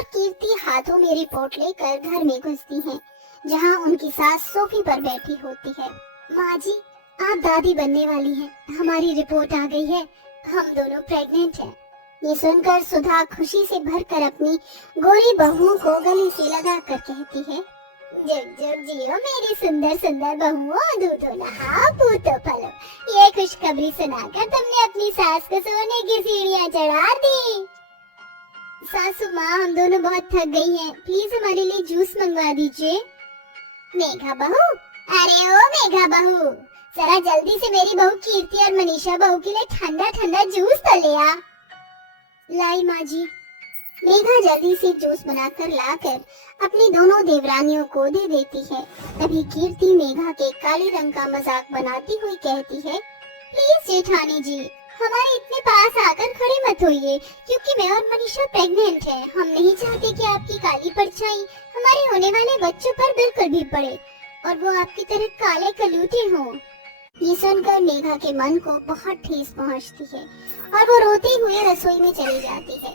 और कीर्ति हाथों में रिपोर्ट लेकर घर में घुसती हैं, जहां उनकी सास सोफे पर बैठी होती है। माँ जी, आप दादी बनने वाली हैं। हमारी रिपोर्ट आ गई है, हम दोनों प्रेग्नेंट हैं। ये सुनकर सुधा खुशी से भरकर अपनी गोरी बहुओं को गले से लगाकर कहती है, जग जग जियो मेरी सुंदर सुंदर बहुओं, दूधो नहाओ पूतो पलो। ये खुशखबरी सुनाकर तुमने अपनी सास को सोने की सीढ़ियां चढ़ा दी। सासू माँ, हम दोनों बहुत थक गई हैं, प्लीज हमारे लिए जूस मंगवा दीजिए। मेघा बहू, अरे ओ मेघा बहू, जरा जल्दी से मेरी बहू कीर्ति और मनीषा बहू के लिए ठंडा ठंडा जूस तो ले आ। लाई माँ जी। मेघा जल्दी से जूस बनाकर लाकर अपनी दोनों देवरानियों को दे देती है। तभी कीर्ति मेघा के काले रंग का मजाक बनाती हुई कहती है, प्लीज जेठानी जी, हमारे इतने पास आकर खड़े मत होइए, क्योंकि मैं और मनीषा प्रेग्नेंट हैं। हम नहीं चाहते कि आपकी काली परछाई हमारे होने वाले बच्चों पर बिल्कुल भी पड़े और वो आपकी तरह काले कलूटे हों। ये सुनकर मेघा के मन को बहुत ठेस पहुंचती है और वो रोते हुए रसोई में चली जाती है।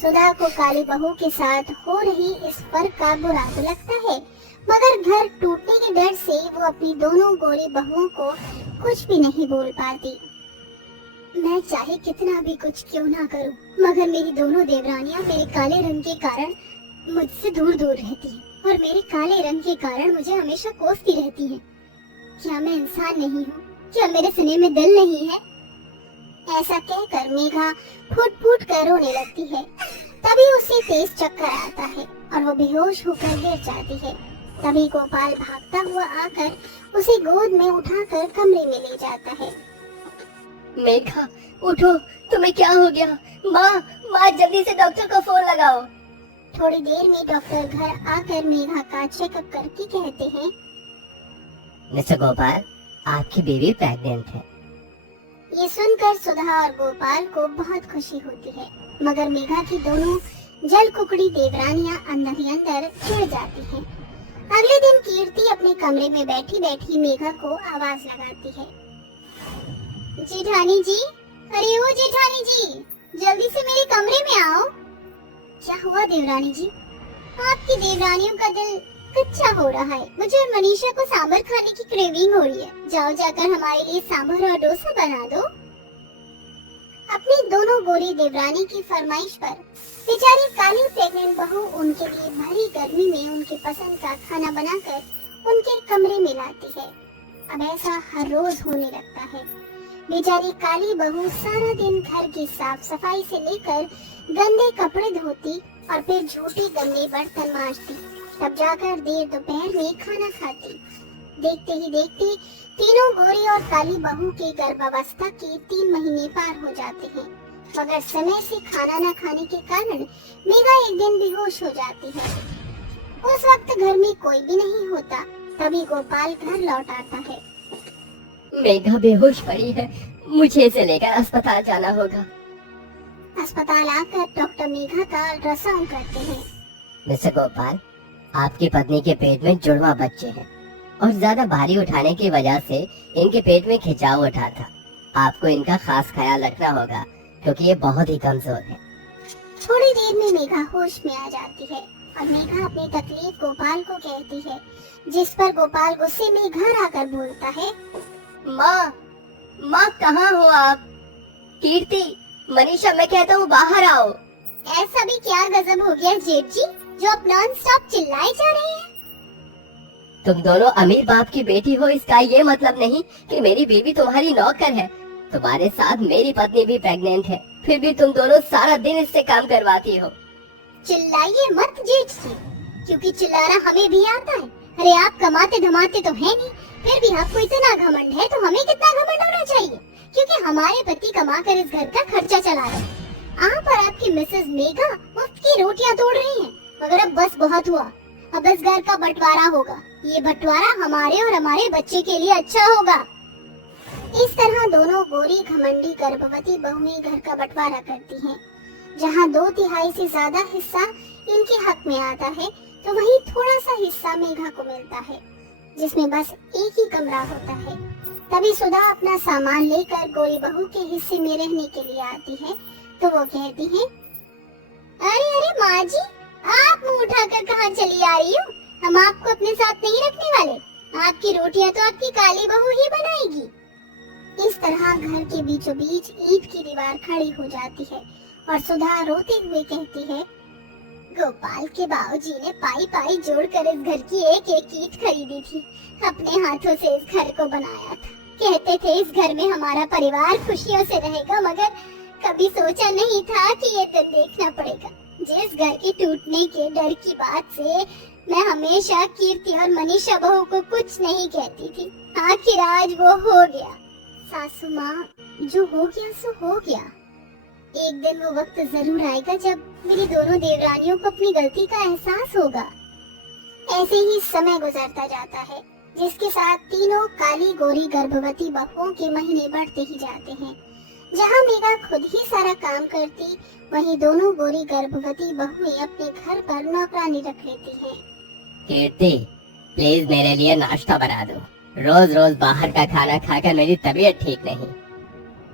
सुधा को काली बहू के साथ हो रही इस फर्क का बुरा तो लगता है, मगर घर टूटने के डर से वो अपनी दोनों गोरी बहुओं को कुछ भी नहीं बोल पाती। मैं चाहे कितना भी कुछ क्यों ना करूं, मगर मेरी दोनों देवरानियां मेरे काले रंग के कारण मुझसे दूर दूर रहती हैं और मेरे काले रंग के कारण मुझे हमेशा कोसती रहती हैं। क्या मैं इंसान नहीं हूँ? क्या मेरे सीने में दिल नहीं है? ऐसा कहकर मेघा फूट फूट कर रोने लगती है। तभी उसे तेज चक्कर आता है और वो बेहोश होकर गिर जाती है। तभी गोपाल भागता हुआ आकर उसे गोद में उठाकर कमरे में ले जाता है। मेघा, उठो, तुम्हें क्या हो गया? माँ, जल्दी से डॉक्टर को फोन लगाओ। थोड़ी देर में डॉक्टर घर आकर मेघा का चेकअप करके कहते हैं, मिस्टर गोपाल, आपकी बेबी प्रेग्नेंट है। ये सुनकर सुधा और गोपाल को बहुत खुशी होती है, मगर मेघा की दोनों जल कुकड़ी देवरानियां अंदर ही अंदर चिढ़ जाती हैं। अगले दिन कीर्ति अपने कमरे में बैठी बैठी मेघा को आवाज लगाती है, जेठानी जी, अरे ओ जेठानी जी, जल्दी से मेरे कमरे में आओ। क्या हुआ देवरानी जी? आपकी देवरानियों का दिल कच्चा हो रहा है। मुझे और मनीषा को सांभर खाने की क्रेविंग हो रही है। जाओ जाकर हमारे लिए सांभर और डोसा बना दो। अपनी दोनों गोरी देवरानी की फरमाइश पर बेचारी काली प्रेग्नेंट बहू उनके लिए भरी गर्मी में उनके पसंद का खाना बनाकर उनके कमरे में लाती है। अब ऐसा हर रोज होने लगता है। बेचारी काली बहू सारा दिन घर की साफ सफाई से लेकर गंदे कपड़े धोती और फिर झूठी गंदे बर्तन मांजती, तब जाकर देर दोपहर में खाना खाती। देखते ही देखते तीनों गोरी और काली बहू के गर्भावस्था के 3 महीने पार हो जाते हैं, मगर समय से खाना न खाने के कारण मेघा एक दिन बेहोश हो जाती है। उस वक्त घर में कोई भी नहीं होता। तभी गोपाल घर लौट आता है। मेघा बेहोश पड़ी है, मुझे इसे लेकर अस्पताल जाना होगा। अस्पताल आकर डॉक्टर मेघा का अल्ट्रासाउंड करते हैं। मिस्टर गोपाल, आपकी पत्नी के पेट में जुड़वा बच्चे हैं और ज्यादा भारी उठाने की वजह से इनके पेट में खिंचाव उठा था। आपको इनका खास ख्याल रखना होगा क्योंकि ये बहुत ही कमजोर है। थोड़ी देर में मेघा होश में आ जाती है और मेघा अपनी तकलीफ गोपाल को कहती है, जिस पर गोपाल गुस्से में घर आकर बोलता है, माँ कहाँ हो आप? कीर्ति, मनीषा, मैं कहता हूँ बाहर आओ। ऐसा भी क्या गजब हो गया जेठ जी, जो आप नॉन स्टॉप चिल्लाए जा रहे हैं? तुम दोनों अमीर बाप की बेटी हो, इसका ये मतलब नहीं कि मेरी बीवी तुम्हारी नौकर है। तुम्हारे साथ मेरी पत्नी भी प्रेग्नेंट है, फिर भी तुम दोनों सारा दिन इससे काम करवाती हो। चिल्लाइए मत जेठ जी, क्योंकि चिल्लाना हमें भी आता है। अरे आप कमाते धमाते तो है नहीं, फिर भी आपको इतना घमंड है तो हमें कितना घमंड होना चाहिए, क्योंकि हमारे पति कमाकर इस घर का खर्चा चला रहे हैं। आप और आपकी मिसेस मेघा मुफ्त की रोटियां तोड़ रही हैं, मगर अब बस बहुत हुआ। अब इस घर का बंटवारा होगा। ये बंटवारा हमारे और हमारे बच्चे के लिए अच्छा होगा। इस तरह दोनों गोरी घमंडी गर्भवती बहुएं घर का बंटवारा करती हैं। जहां 2/3 से ज्यादा हिस्सा इनके हक में आता है, तो वहीं थोड़ा सा हिस्सा मेघा को मिलता है, जिसमें बस एक ही कमरा होता है। तभी सुधा अपना सामान लेकर गोरी बहू के हिस्से में रहने के लिए आती है, तो वो कहती है, अरे अरे माँ जी, मुंह उठाकर कहाँ चली आ रही हो? हम आपको अपने साथ नहीं रखने वाले। आपकी रोटियां तो आपकी काली बहू ही बनाएगी। इस तरह घर के बीचों बीच ईंट की दीवार खड़ी हो जाती है और सुधा रोते हुए कहती है, गोपाल के बाबूजी ने पाई पाई जोड़कर इस घर की एक एक ईंट खरीदी थी। अपने हाथों से इस घर को बनाया था। कहते थे इस घर में हमारा परिवार खुशियों से रहेगा, मगर कभी सोचा नहीं था कि ये दिन देखना पड़ेगा। जिस घर के टूटने के डर की बात से मैं हमेशा कीर्ति और मनीषा बहू को कुछ नहीं कहती थी, आखिर आज वो हो गया। सासू माँ, जो हो गया सो हो गया। एक दिन वो वक्त जरूर आएगा जब मेरी दोनों देवरानियों को अपनी गलती का एहसास होगा। ऐसे ही समय गुजरता जाता है, जिसके साथ तीनों काली गोरी गर्भवती बहुओं के महीने बढ़ते ही जाते हैं। जहाँ मेघा खुद ही सारा काम करती, वहीं दोनों गोरी गर्भवती बहुएं अपने घर पर नौकरानी रख लेती हैं। कीर्ति, प्लीज मेरे लिए नाश्ता बना दो। रोज रोज बाहर का खाना खाकर मेरी तबीयत ठीक नहीं।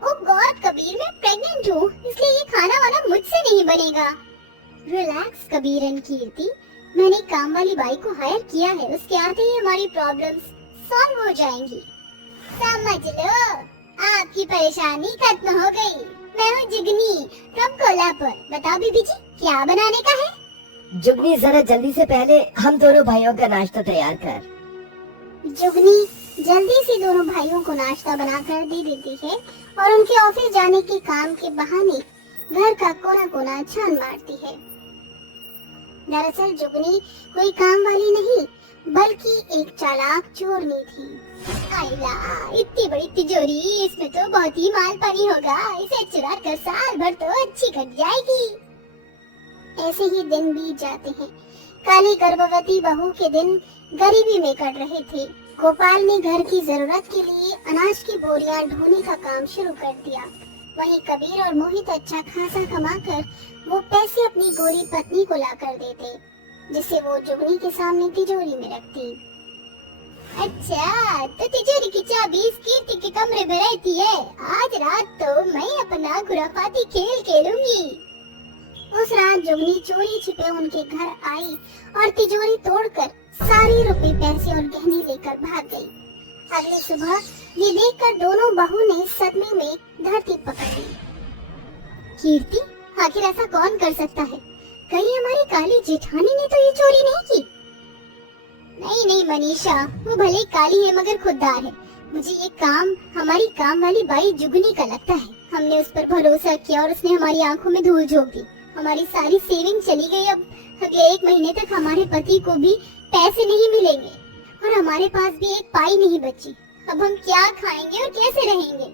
ओ गॉड कबीर, मैं प्रेग्नेंट हूँ, इसलिए ये खाना वाना मुझसे नहीं बनेगा। रिलैक्स कबीर एंड कीर्ति, मैंने काम वाली बाई को हायर किया है, उसके आते ही हमारी प्रॉब्लम्स सॉल्व हो जाएंगी। समझ लो, आपकी परेशानी खत्म हो गई। मैं हूँ जुगनी फ्रॉम कोल्हापुर। बताओ बीबी जी, क्या बनाने का है? जुगनी, जरा जल्दी से पहले हम दोनों भाइयों का नाश्ता तैयार कर। जुगनी जल्दी से दोनों भाइयों को नाश्ता बनाकर दे देती है और उनके ऑफिस जाने के काम के बहाने घर का कोना कोना छान मारती है। दरअसल जुगनी कोई काम वाली नहीं, बल्कि एक चालाक चोरनी थी। आइला, इतनी बड़ी तिजोरी, इसमें तो बहुत ही माल पानी होगा। इसे चुरा कर साल भर तो अच्छी कट जाएगी। ऐसे ही दिन बीत जाते हैं। काली गर्भवती बहू के दिन गरीबी में कट रहे थे। गोपाल ने घर की जरूरत के लिए अनाज की बोरियां ढोने का काम शुरू कर दिया। वहीं कबीर और मोहित अच्छा खासा कमाकर वो पैसे अपनी गोरी पत्नी को ला कर देते, जिसे वो जुगनी के सामने तिजोरी में रखती। अच्छा, तो तिजोरी की चाबी इस कीर्ति के कमरे में रहती है। आज रात तो मैं अपना खुराफाती खेल खेलूंगी। उस रात जुगनी चोरी छिपे उनके घर आई और तिजोरी तोड़कर सारे रुपए, पैसे और गहने लेकर भाग गई। अगली सुबह ये देखकर दोनों बहू ने सदमे में धरती पकड़ ली। कीर्ति, आखिर ऐसा कौन कर सकता है? कहीं हमारी काली जेठानी ने तो ये चोरी नहीं की? नहीं नहीं मनीषा, वो भले काली है मगर खुददार है। मुझे ये काम हमारी काम वाली बाई जुगनी का लगता है। हमने उस पर भरोसा किया और उसने हमारी आंखों में धूल झोंक दी। हमारी सारी सेविंग चली गई। अब अगले 1 महीने तक हमारे पति को भी पैसे नहीं मिलेंगे और हमारे पास भी एक पाई नहीं बची। अब हम क्या खाएंगे और कैसे रहेंगे?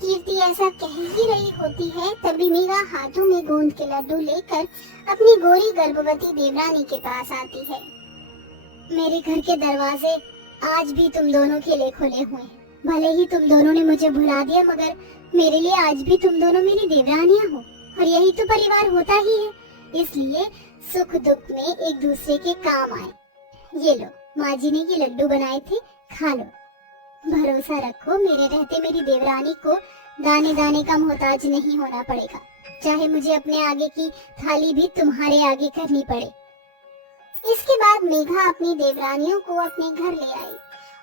कीर्ति ऐसा कह ही रही होती है, तभी मेघा हाथों में गोंद के लड्डू लेकर अपनी गोरी गर्भवती देवरानी के पास आती है। मेरे घर के दरवाजे आज भी तुम दोनों के लिए खुले हुए हैं। भले ही तुम दोनों ने मुझे भुला दिया, मगर मेरे लिए आज भी तुम दोनों मेरी देवरानियां हो और यही तो परिवार होता ही है। इसलिए सुख दुख में एक दूसरे के काम आए। ये लो, माँ जी ने ये लड्डू बनाए थे, खा लो। भरोसा रखो, मेरे रहते मेरी देवरानी को दाने दाने का मोहताज नहीं होना पड़ेगा, चाहे मुझे अपने आगे की थाली भी तुम्हारे आगे करनी पड़े। इसके बाद मेघा अपनी देवरानियों को अपने घर ले आई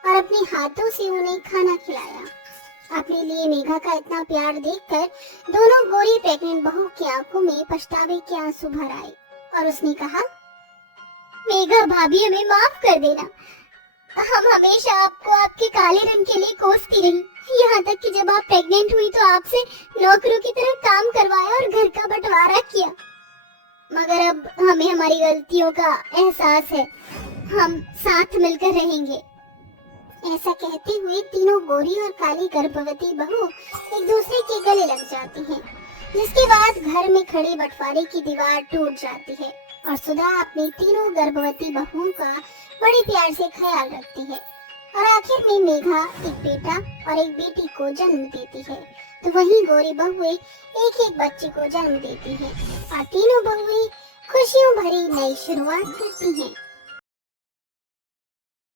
और अपने हाथों से उन्हें खाना खिलाया। अपने लिए मेघा का इतना प्यार देखकर दोनों गोरी प्रेग्नेंट बहू की आंखों में पछतावे के आंसू भर आए और उसने कहा, मेघा भाभी, हमें माफ कर देना। हम हमेशा आपको आपके काले रंग के लिए कोसती रही, यहाँ तक कि जब आप प्रेग्नेंट हुई तो आपसे नौकरों की तरह काम करवाया और घर का बंटवारा किया। मगर अब हमें हमारी गलतियों का एहसास है। हम साथ मिलकर रहेंगे। ऐसा कहते हुए तीनों गोरी और काली गर्भवती बहू एक दूसरे के गले लग जाती हैं, जिसके बाद घर में खड़ी बंटवारे की दीवार टूट जाती है और सुधा अपनी तीनों गर्भवती बहुओं का बड़े प्यार से ख्याल रखती है और आखिर में मेघा एक बेटा और एक बेटी को जन्म देती है। तो वहीं गोरी बहुएं एक एक बच्चे को जन्म देती हैं और तीनों बहुएं खुशियों भरी नई शुरुआत करती हैं।